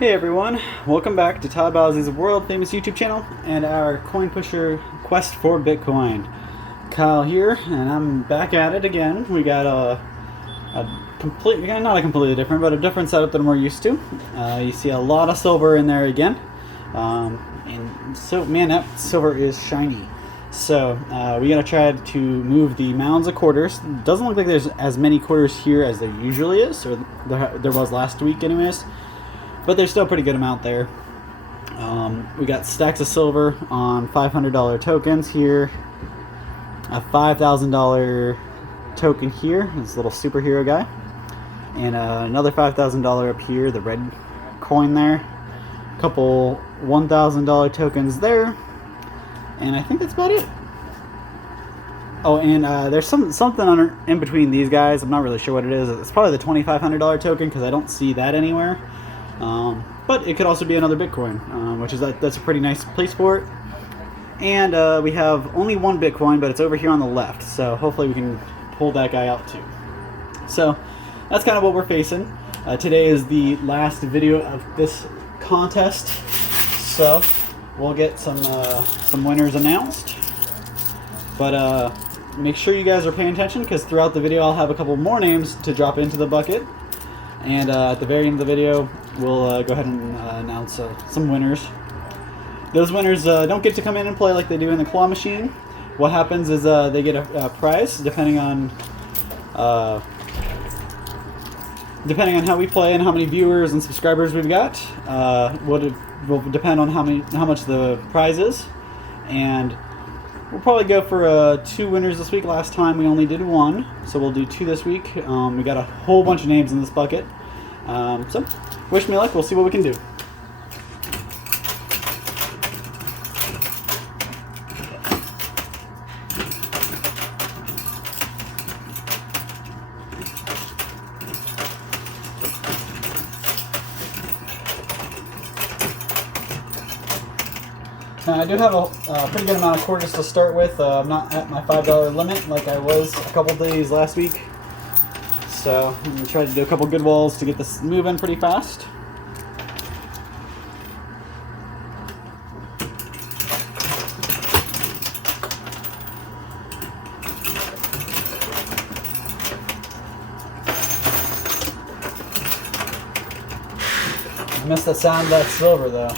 Hey everyone, welcome back to Todd Bowsley's world famous YouTube channel and our coin pusher quest for Bitcoin. Kyle here, and I'm back at it again. We got not a completely different, but a different setup than we're used to. You see a lot of silver in there again, and so man, that silver is shiny. So we gotta try to move the mounds of quarters. Doesn't look like there's as many quarters here as there usually is, or there was last week anyways. But there's still a pretty good amount there. We got stacks of silver on $500 tokens here. A $5,000 token here, this little superhero guy. And another $5,000 up here, the red coin there. A couple $1,000 tokens there. And I think that's about it. Oh, and there's something in between these guys. I'm not really sure what it is. It's probably the $2,500 token because I don't see that anywhere. But it could also be another Bitcoin, which is that's a pretty nice place for it. And we have only one Bitcoin, but it's over here on the left, so hopefully we can pull that guy out too. So that's kind of what we're facing. Today is the last video of this contest, so we'll get some winners announced. But make sure you guys are paying attention, because throughout the video I'll have a couple more names to drop into the bucket. And at the very end of the video, we'll go ahead and announce some winners. Those winners don't get to come in and play like they do in the claw machine. What happens is they get a prize depending on how we play and how many viewers and subscribers we've got. Will depend on how much the prize is, and we'll probably go for 2 winners this week. Last time we only did 1, so we'll do 2 this week. We got a whole bunch of names in this bucket. So, wish me luck. We'll see what we can do. Now, I do have a pretty good amount of quarters to start with. I'm not at my $5 limit like I was a couple days last week. So I'm going to try to do a couple good walls to get this moving pretty fast. I missed the sound of that silver though.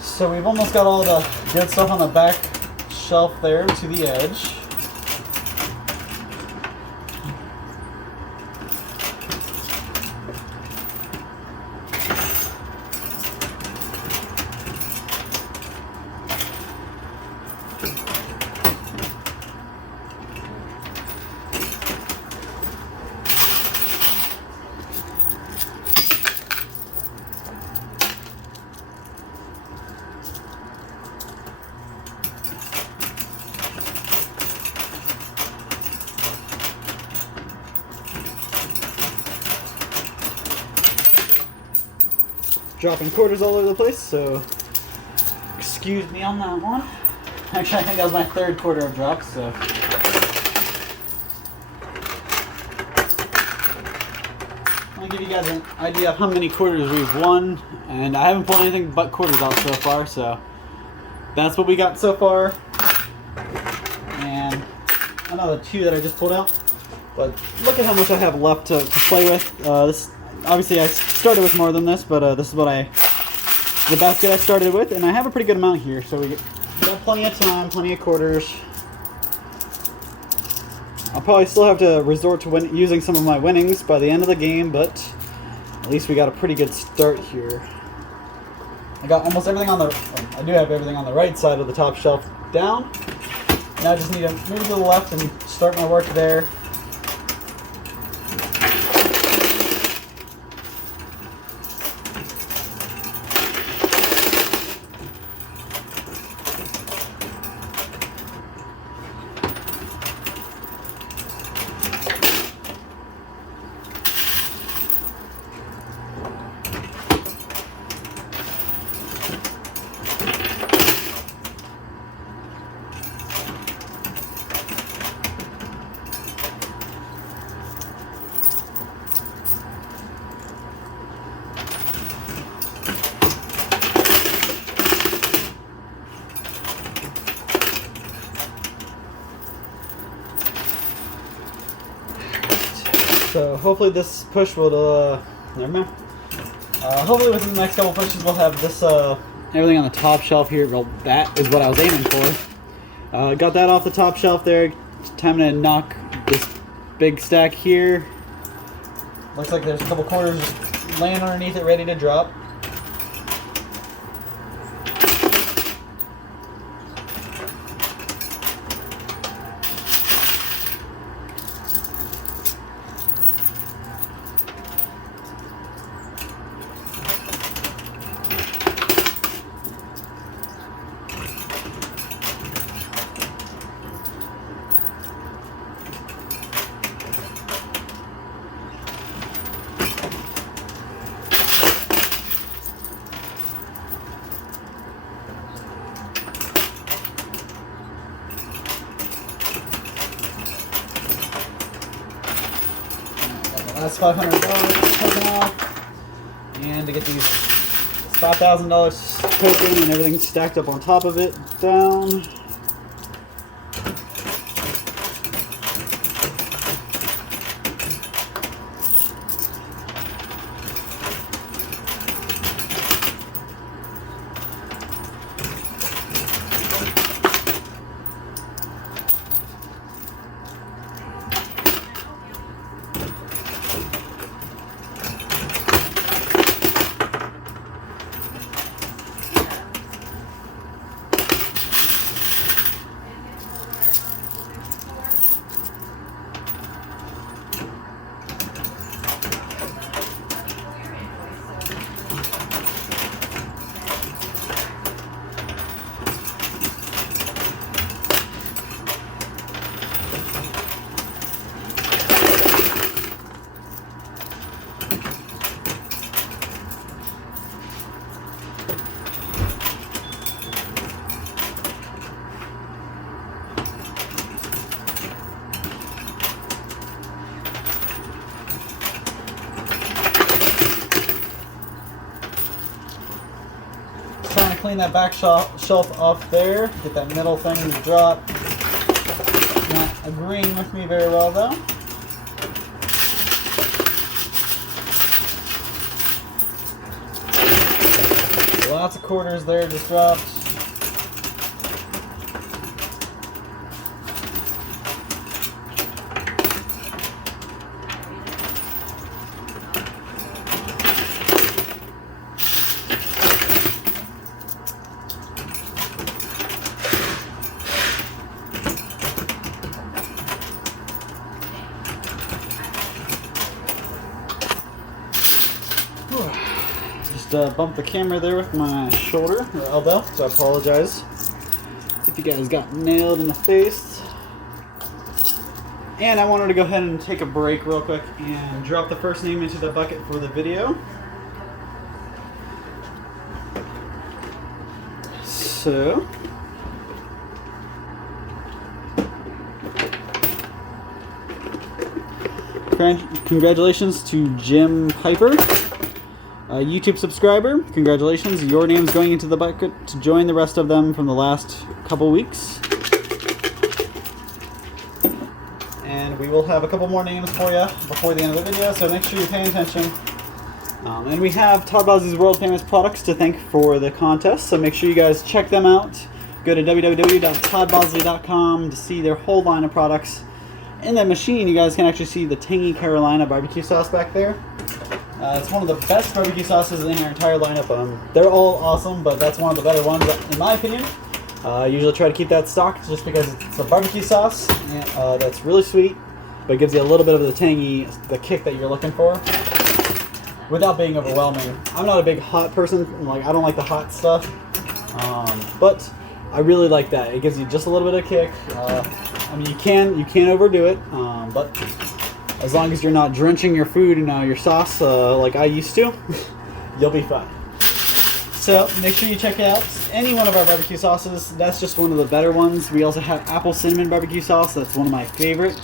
So we've almost got all the good stuff on the back shelf there to the edge. dropping quarters all over the place, so excuse me on that one. Actually, I think that was my third quarter of drops, so. I'll give you guys an idea of how many quarters we've won, and I haven't pulled anything but quarters out so far, so that's what we got so far. And another 2 that I just pulled out. But look at how much I have left to play with. This obviously I started with more than this, but this is what the basket I started with, and I have a pretty good amount here, so we got plenty of time, plenty of quarters. I'll probably still have to resort to using some of my winnings by the end of the game, but at least we got a pretty good start here. I got almost everything on I do have everything on the right side of the top shelf down. Now I just need to move to the left and start my work there. So hopefully this push will, never mind. Hopefully within the next couple pushes we'll have this, everything on the top shelf here. Well, that is what I was aiming for. Got that off the top shelf there. Time to knock this big stack here. Looks like there's a couple quarters just laying underneath it ready to drop. Last $500 taken off, and to get these $5,000 token and everything stacked up on top of it down. Trying to clean that back shelf off there, get that middle thing to drop. Not agreeing with me very well though. Lots of quarters there just dropped. Just bumped the camera there with my shoulder or elbow, so I apologize if you guys got nailed in the face. And I wanted to go ahead and take a break real quick and drop the first name into the bucket for the video. So congratulations to Jim Piper, a YouTube subscriber. Congratulations, your name's going into the bucket to join the rest of them from the last couple weeks. And we will have a couple more names for you before the end of the video, so make sure you're paying attention. And we have Todd Bosley's world famous products to thank for the contest, so make sure you guys check them out. Go to www.toddbosley.com to see their whole line of products. In that machine, you guys can actually see the tangy Carolina barbecue sauce back there. It's one of the best barbecue sauces in our entire lineup. They're all awesome, but that's one of the better ones, in my opinion. I usually try to keep that stocked just because it's a barbecue sauce that's really sweet, but it gives you a little bit of the tangy, the kick that you're looking for, without being overwhelming. I'm not a big hot person. Like, I don't like the hot stuff, but I really like that. It gives you just a little bit of kick. I mean, you can overdo it, but as long as you're not drenching your food in your sauce like I used to, you'll be fine. So make sure you check out any one of our barbecue sauces. That's just one of the better ones. We also have apple cinnamon barbecue sauce. That's one of my favorite.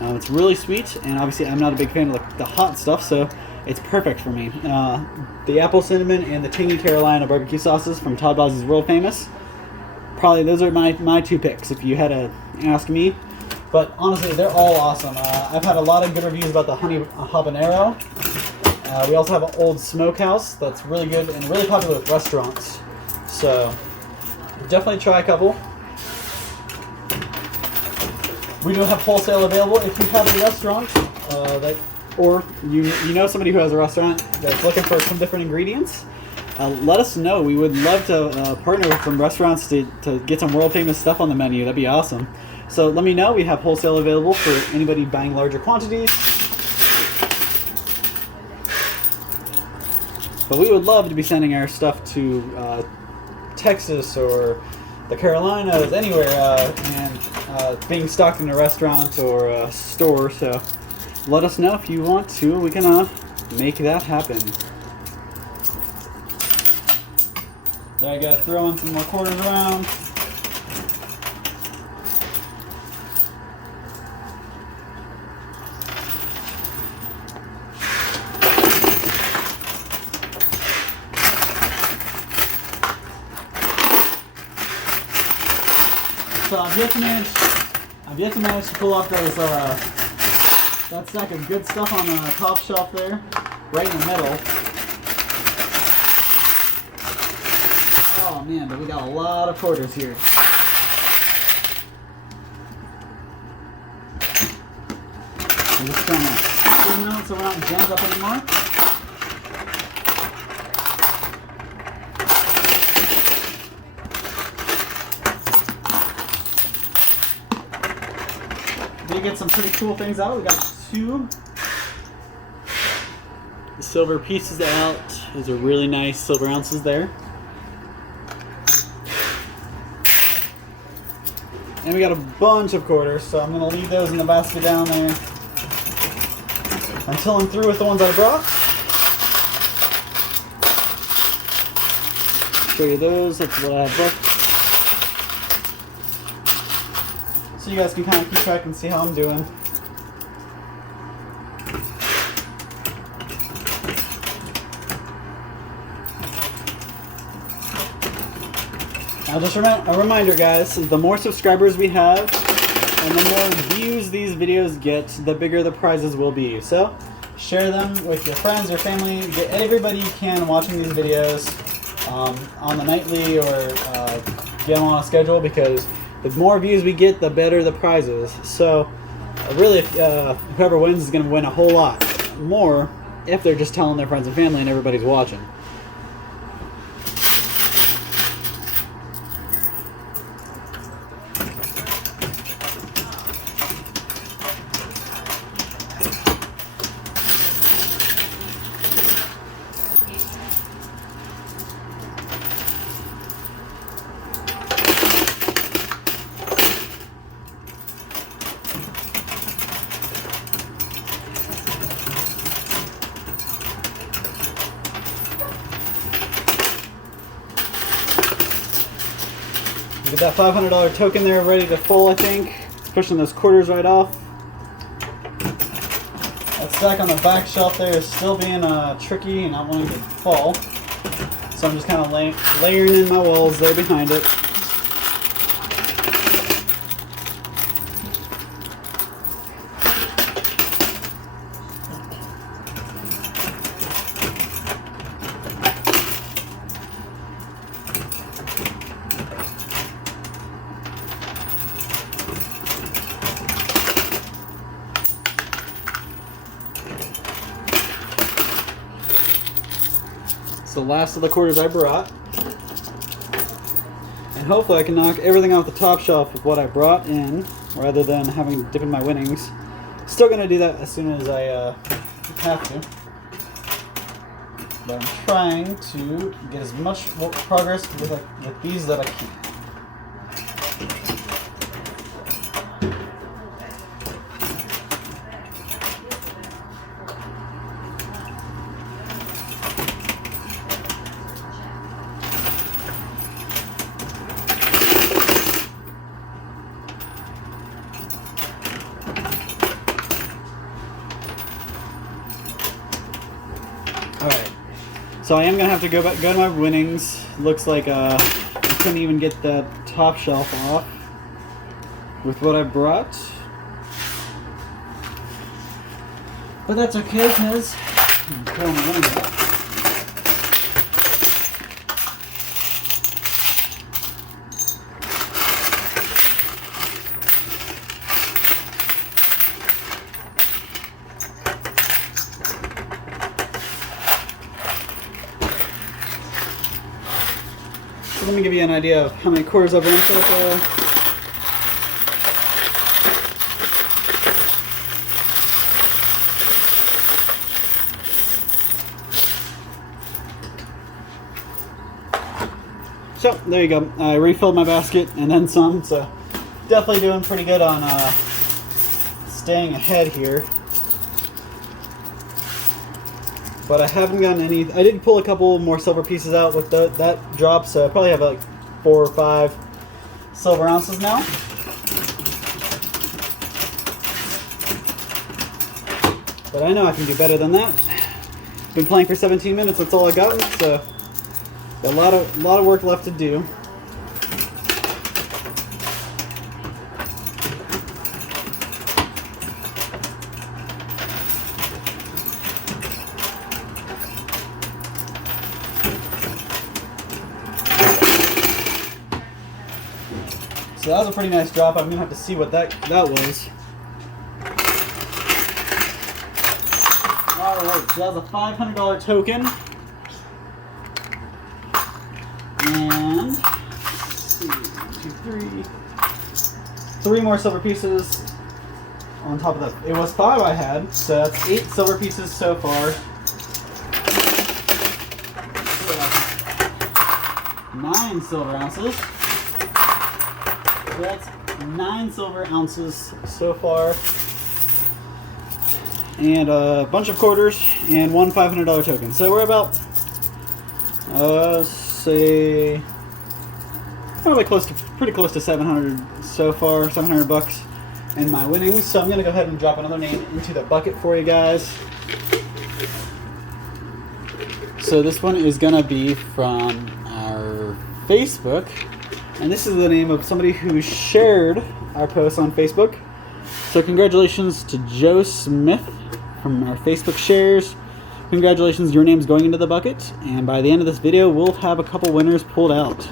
It's really sweet, and obviously I'm not a big fan of the hot stuff, so it's perfect for me. The apple cinnamon and the tangy Carolina barbecue sauces from Todd Bosley's World Famous. Probably those are my two picks if you had to ask me. But honestly, they're all awesome. I've had a lot of good reviews about the honey habanero. We also have an old smokehouse that's really good and really popular with restaurants. So definitely try a couple. We do have wholesale available if you have a restaurant or you know somebody who has a restaurant that's looking for some different ingredients. Let us know. We would love to partner with some restaurants to get some world famous stuff on the menu. That'd be awesome. So let me know. We have wholesale available for anybody buying larger quantities. But we would love to be sending our stuff to Texas or the Carolinas, anywhere, and being stocked in a restaurant or a store. So let us know if you want to. We can make that happen. Yeah, I gotta throw in some more quarters around. So I've yet to manage to pull off that stack of good stuff on the top shelf there, right in the middle. Oh man, but we got a lot of quarters here. I'm just trying to get them out so we're not jammed up anymore. Did get some pretty cool things out. We got 2 silver pieces out. Those are really nice silver ounces there. And we got a bunch of quarters, so I'm going to leave those in the basket down there until I'm through with the ones I brought. Show you those. That's what I have booked. So you guys can kind of keep track and see how I'm doing. Now just a reminder guys, the more subscribers we have and the more views these videos get, the bigger the prizes will be. So share them with your friends, your family, get everybody you can watching these videos on the nightly or get them on a schedule, because the more views we get, the better the prizes. So really, whoever wins is going to win a whole lot more if they're just telling their friends and family and everybody's watching. Get that $500 token there ready to fall, I think. Pushing those quarters right off. That stack on the back shelf there is still being tricky and not wanting to fall. So I'm just kind of layering in my walls there behind it. The last of the quarters I brought, and hopefully I can knock everything off the top shelf with what I brought in rather than having to dip in my winnings. Still gonna do that as soon as I have to, but I'm trying to get as much progress with these that I can. Alright, so I am going to have to go to my winnings. Looks like I couldn't even get that top shelf off with what I brought. But that's okay, because I'm pulling my winnings out. Let me give you an idea of how many quarters I've run so far. So there you go. I refilled my basket and then some, so definitely doing pretty good on staying ahead here. But I haven't gotten any. I did pull a couple more silver pieces out with that drop, so I probably have like 4 or 5 silver ounces now. But I know I can do better than that. Been playing for 17 minutes. That's all I got. So a lot of work left to do. So that was a pretty nice drop. I'm gonna have to see what that was. Alright, so that was a $500 token. And let's see, 1, 2, 3. 3 more silver pieces on top of that. It was 5 I had, so that's 8 silver pieces so far. So 9 silver ounces. So that's 9 silver ounces so far. And a bunch of quarters and 1 $500 token. So we're about, say, probably pretty close to 700 so far, 700 bucks in my winnings. So I'm gonna go ahead and drop another name into the bucket for you guys. So this one is gonna be from our Facebook, and this is the name of somebody who shared our post on Facebook. So congratulations to Joe Smith from our Facebook shares. Congratulations, your name's going into the bucket, and by the end of this video we'll have a couple winners pulled out.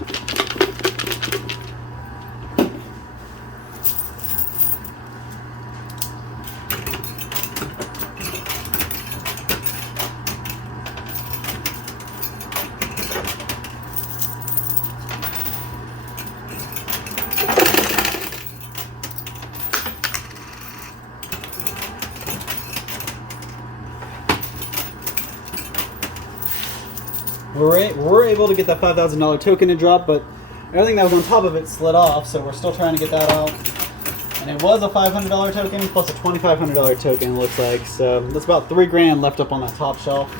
We're able to get that $5,000 token to drop, but everything that was on top of it slid off, so we're still trying to get that out. And it was a $500 token plus a $2,500 token, it looks like. So that's about $3 grand left up on that top shelf.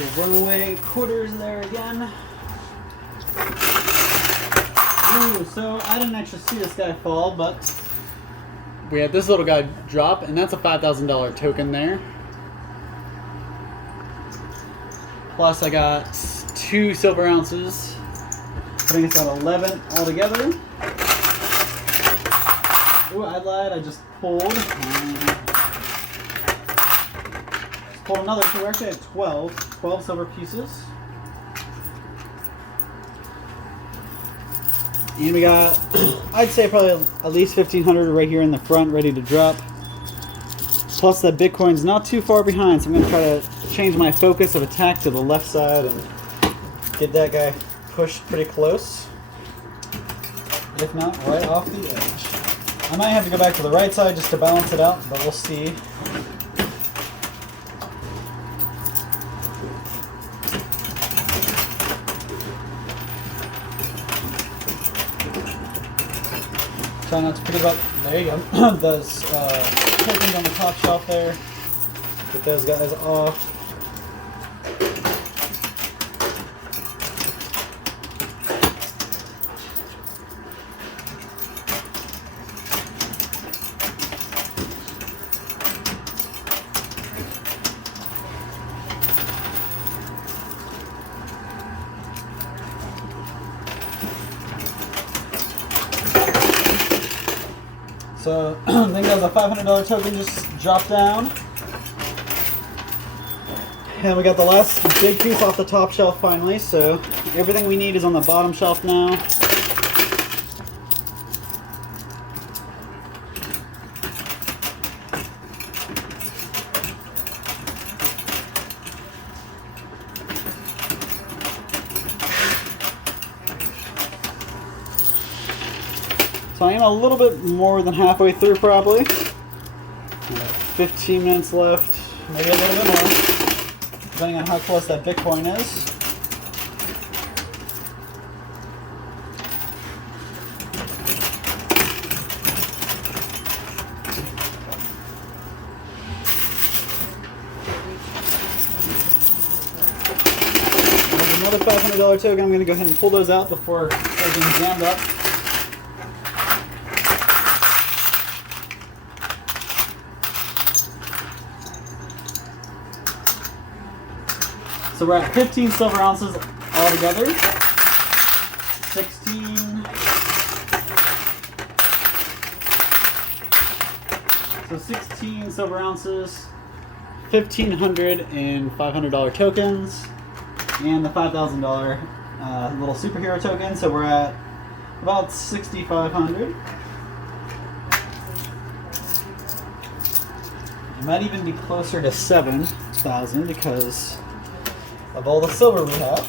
Little runaway quarters there again. Ooh, so I didn't actually see this guy fall, but we had this little guy drop, and that's a $5,000 token there. Plus I got 2 silver ounces. I think it's about 11 altogether. Ooh, I lied, I just pulled. Just pulled another, so we're actually at 12 silver pieces. And we got, I'd say probably at least 1,500 right here in the front, ready to drop. Plus that Bitcoin's not too far behind, so I'm going to try to change my focus of attack to the left side and get that guy pushed pretty close. If not, right off the edge. I might have to go back to the right side just to balance it out, but we'll see. Try not to forget about, there you go, those tokens on the top shelf there. Get those guys off. So I think that was a $500 token just dropped down. And we got the last big piece off the top shelf finally, so everything we need is on the bottom shelf now. So I am a little bit more than halfway through probably. 15 minutes left, maybe a little bit more, depending on how close that Bitcoin is. There's another $500 token. I'm going to go ahead and pull those out before they're getting jammed up. So we're at 15 silver ounces altogether. 16. So 16 silver ounces, 1,500 and $500 tokens, and the $5,000 little superhero token. So we're at about 6,500. It might even be closer to 7,000 because of all the silver we have.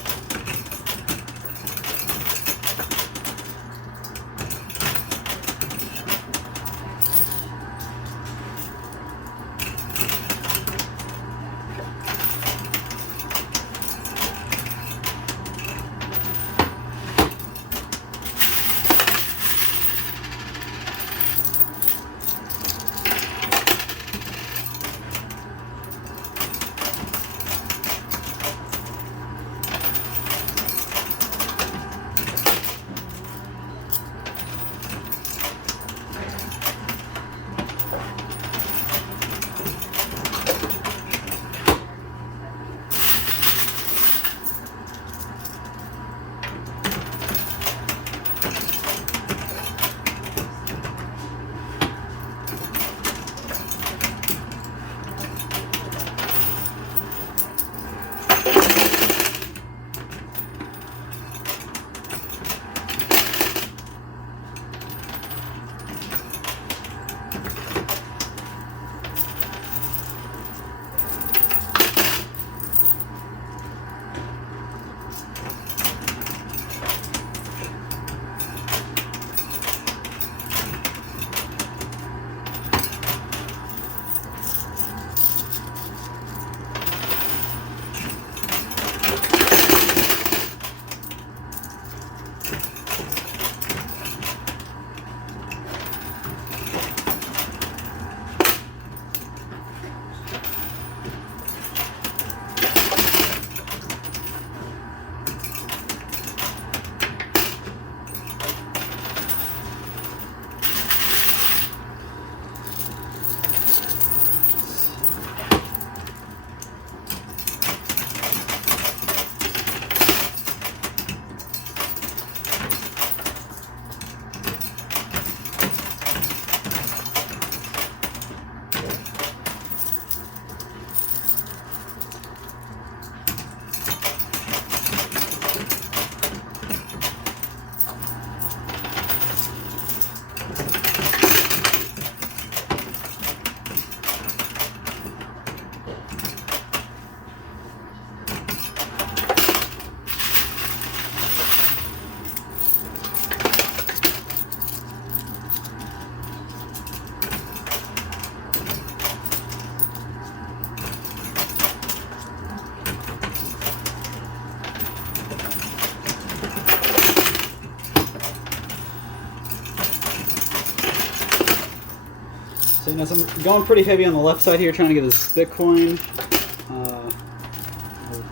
know, so I'm going pretty heavy on the left side here, trying to get this Bitcoin,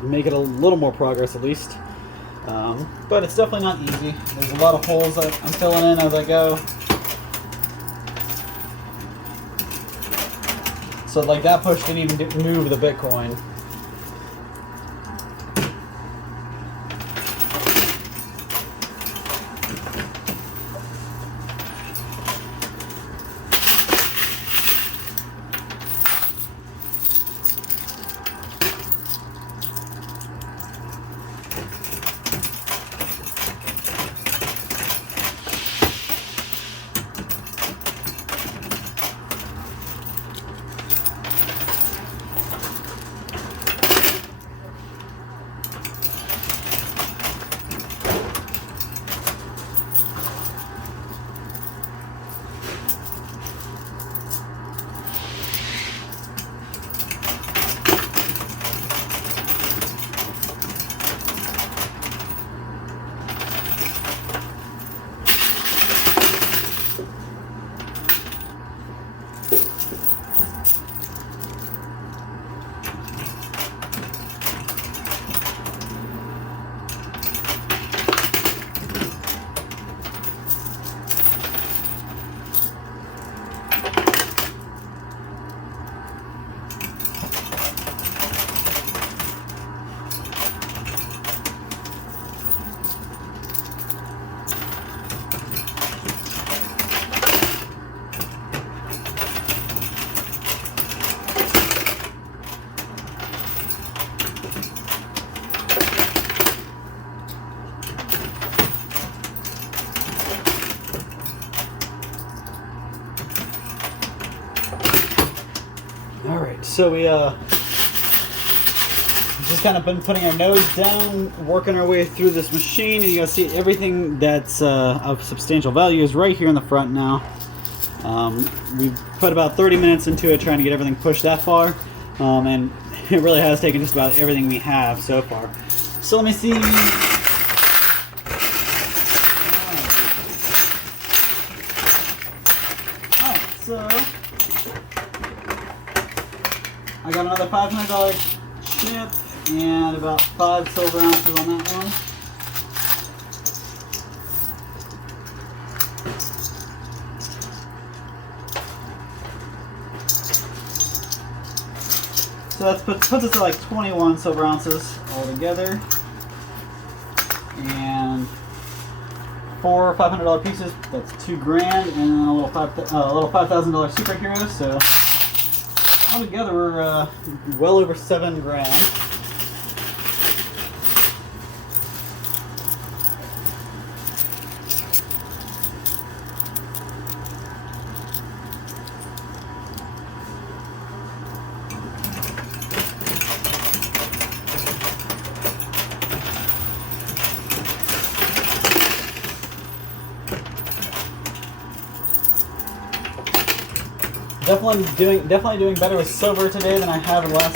make it a little more progress at least. But it's definitely not easy. There's a lot of holes that I'm filling in as I go. So like that push didn't even move the Bitcoin. Alright, so we just kind of been putting our nose down, working our way through this machine, and you guys see everything that's of substantial value is right here in the front now. We've put about 30 minutes into it trying to get everything pushed that far, and it really has taken just about everything we have so far. So let me see. Alright, so I got another $500 chip and about 5 silver ounces on that one. So that puts us at like 21 silver ounces altogether. And 4 $500 pieces, that's $2 grand, and a little $5,000 superhero, so altogether we're well over $7 grand. Definitely doing better with silver today than I have in the last.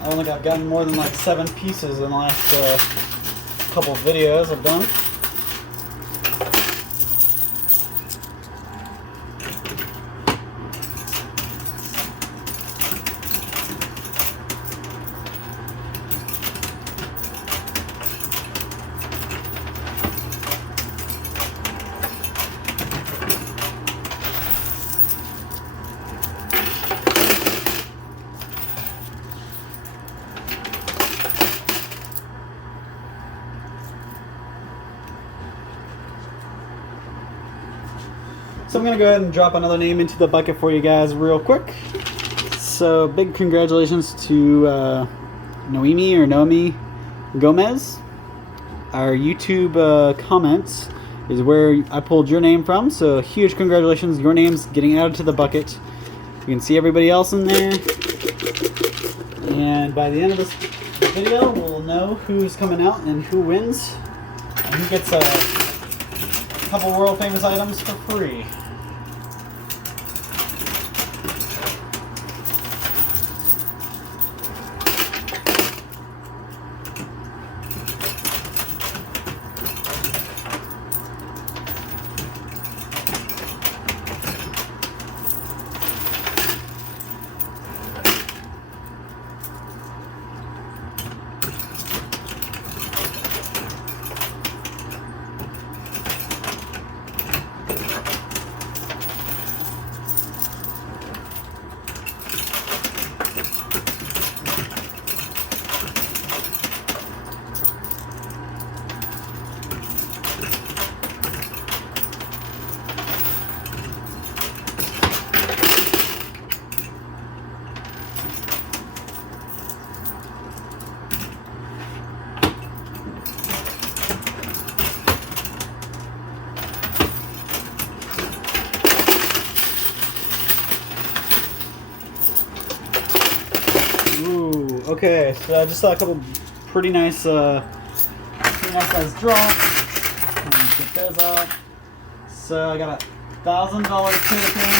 I don't think I've gotten more than like 7 pieces in the last couple of videos I've done. So I'm going to go ahead and drop another name into the bucket for you guys real quick. So big congratulations to Noemi Gomez. Our YouTube comments is where I pulled your name from. So huge congratulations. Your name's getting added to the bucket. You can see everybody else in there. And by the end of this video, we'll know who's coming out and who wins. And who gets a couple world famous items for free. Ooh, okay, so I just saw a couple pretty nice size drops. Let me get those out. So I got $1,000 token,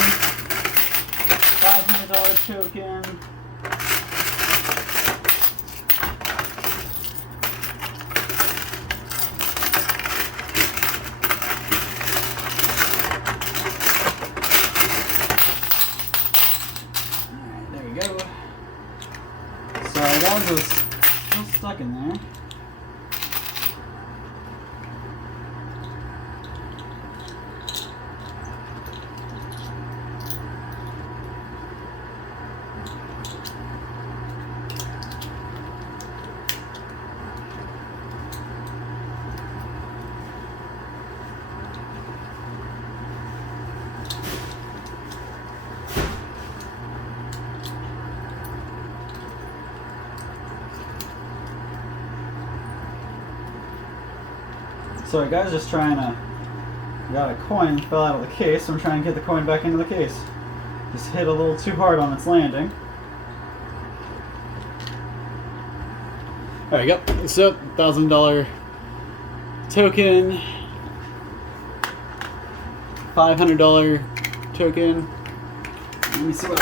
$500 token. Alright, there we go. So that was still stuck in there. Sorry guys, just trying to, got a coin fell out of the case, so I'm trying to get the coin back into the case. Just hit a little too hard on its landing. There we go. So, $1,000 token, $500 token. Let me see what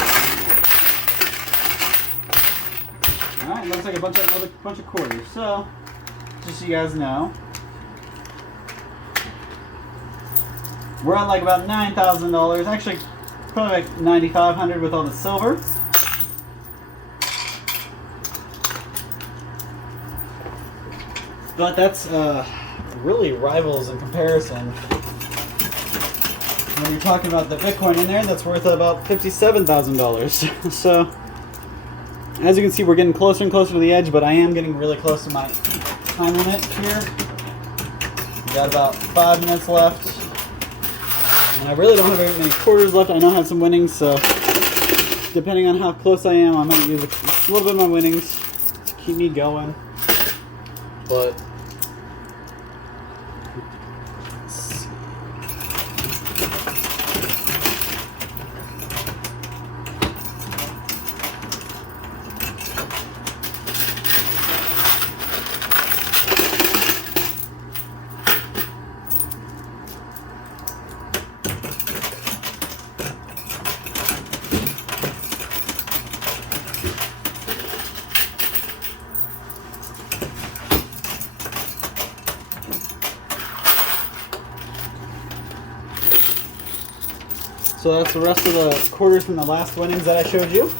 Alright, looks like a bunch of quarters. So, just so you guys know, we're at like about $9,000. Actually, probably like $9,500 with all the silver. But that's really rivals in comparison. When you're talking about the Bitcoin in there, that's worth about $57,000. So, as you can see, we're getting closer and closer to the edge, but I am getting really close to my time limit here. We got about 5 minutes left. And I really don't have very many quarters left. I know I have some winnings, so depending on how close I am, I might use a little bit of my winnings to keep me going. But so that's the rest of the quarters from the last winnings that I showed you.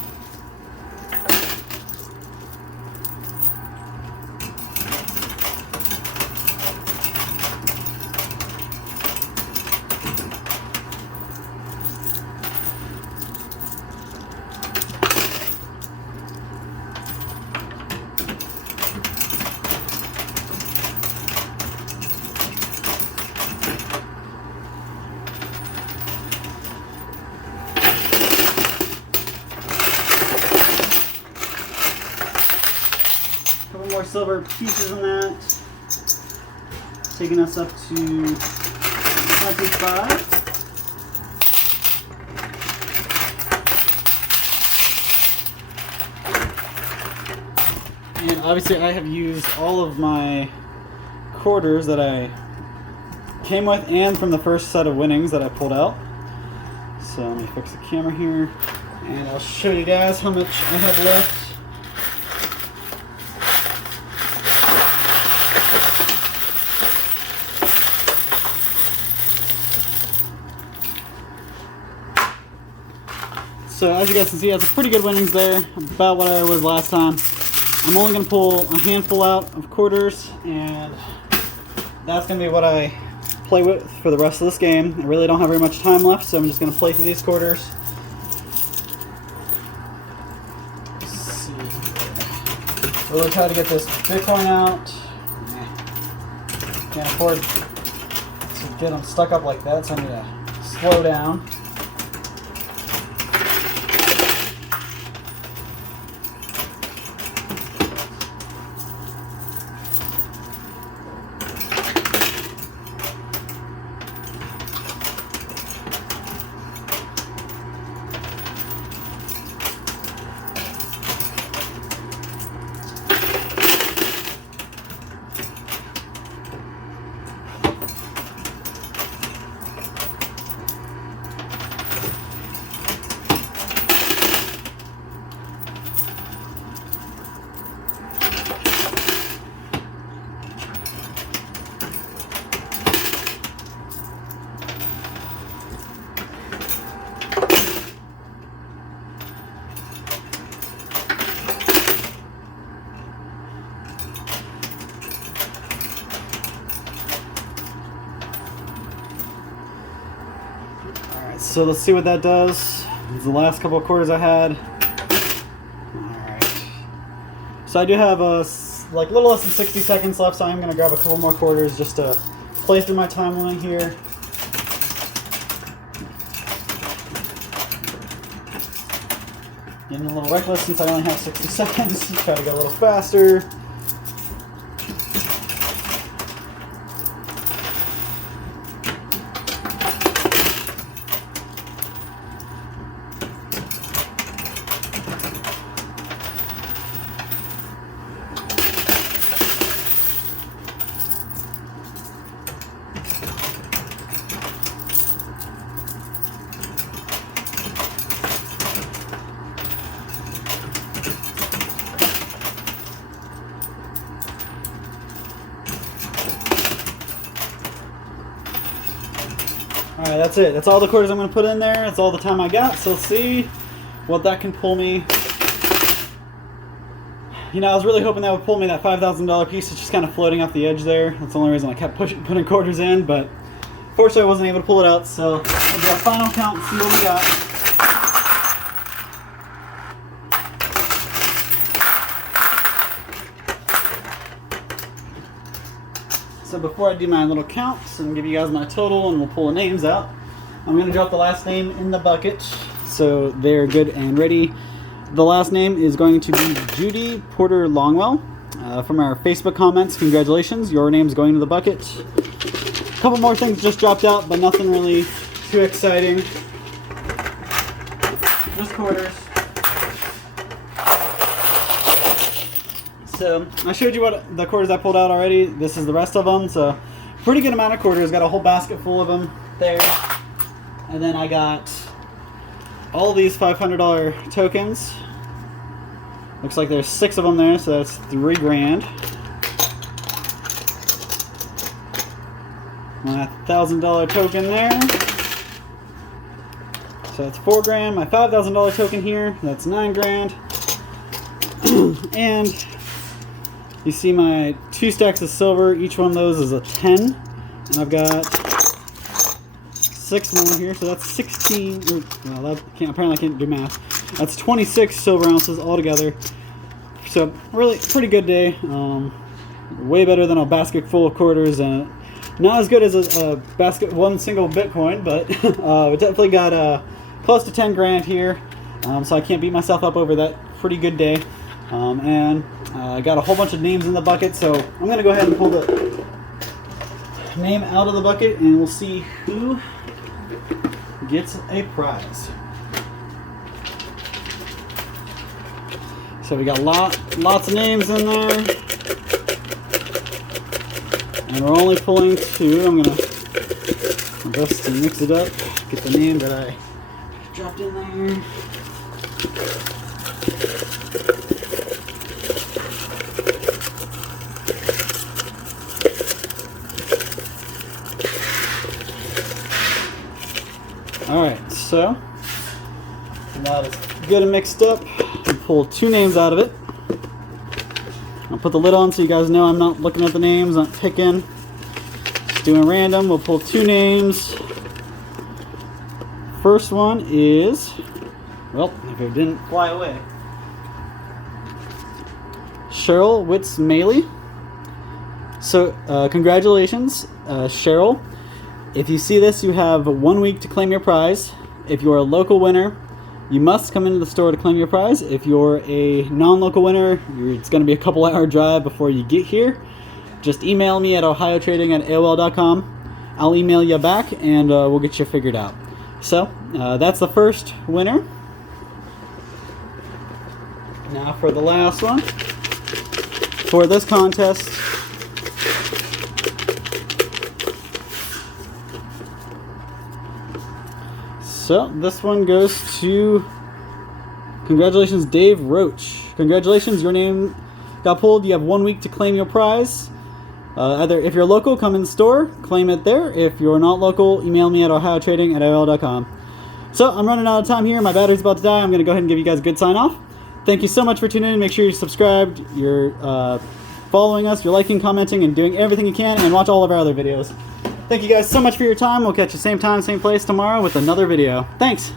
More silver pieces in that, taking us up to 25. And obviously I have used all of my quarters that I came with and from the first set of winnings that I pulled out. So let me fix the camera here and I'll show you guys how much I have left. So as you guys can see, that's a pretty good winnings there, about what I was last time. I'm only going to pull a handful out of quarters, and that's going to be what I play with for the rest of this game. I really don't have very much time left, so I'm just going to play through these quarters. Let's see. Really try to get this Bitcoin out. Can't afford to get them stuck up like that, so I need to slow down. so let's see what that does. This is the last couple of quarters I had. Alright. So I do have like a little less than 60 seconds left, so I'm going to grab a couple more quarters just to play through my time limit here. Getting a little reckless since I only have 60 seconds. Try to go a little faster. Alright, that's it. That's all the quarters I'm going to put in there. That's all the time I got. So let's see what that can pull me. You know, I was really hoping that would pull me that $5,000 piece. It's just kind of floating off the edge there. That's the only reason I kept putting quarters in. But fortunately, I wasn't able to pull it out. So we'll do a final count and see what we got. So before I do my little counts and give you guys my total and we'll pull the names out, I'm going to drop the last name in the bucket so they're good and ready. The last name is going to be Judy Porter Longwell. From our Facebook comments, congratulations, your name's going to the bucket. A couple more things just dropped out, but nothing really too exciting. Just quarters. So I showed you what the quarters I pulled out already. This is the rest of them. So pretty good amount of quarters. Got a whole basket full of them there. And then I got all these $500 tokens. Looks like there's 6 of them there, so that's $3,000. My $1,000 token there. So that's $4,000. My $5,000 token here, that's $9,000. And you see my 2 stacks of silver. Each one of those is a 10. And I've got 6 more here, so that's 16. Well, apparently I can't do math. That's 26 silver ounces altogether. So really pretty good day. Way better than a basket full of quarters. Not as good as a basket, one single Bitcoin, but we definitely got close to 10 grand here. So I can't beat myself up over that. Pretty good day. And I got a whole bunch of names in the bucket, so I'm going to go ahead and pull the name out of the bucket and we'll see who gets a prize. So we got lots of names in there, and we're only pulling 2. I'm going to best to mix it up, get the name that I dropped in there. Alright, so now that it's good and mixed up, I'll pull 2 names out of it. I'll put the lid on so you guys know I'm not looking at the names, not picking. Just doing random. We'll pull 2 names. First one is, well, if it didn't fly away, Cheryl Witz-Maley. So, congratulations, Cheryl. If you see this, you have 1 week to claim your prize. If you're a local winner, you must come into the store to claim your prize. If you're a non-local winner, it's going to be a couple hour drive before you get here. Just email me at ohiotrading@aol.com. I'll email you back and we'll get you figured out. So, that's the first winner. Now for the last one. For this contest, so this one goes to, congratulations, Dave Roach. Congratulations, your name got pulled. You have 1 week to claim your prize. Either if you're local, come in the store, claim it there. If you're not local, email me at ohiotrading@aol.com. So I'm running out of time here. My battery's about to die. I'm going to go ahead and give you guys a good sign off. Thank you so much for tuning in. Make sure you're subscribed, you're following us, you're liking, commenting, and doing everything you can, and watch all of our other videos. Thank you guys so much for your time. We'll catch you same time, same place tomorrow with another video. Thanks.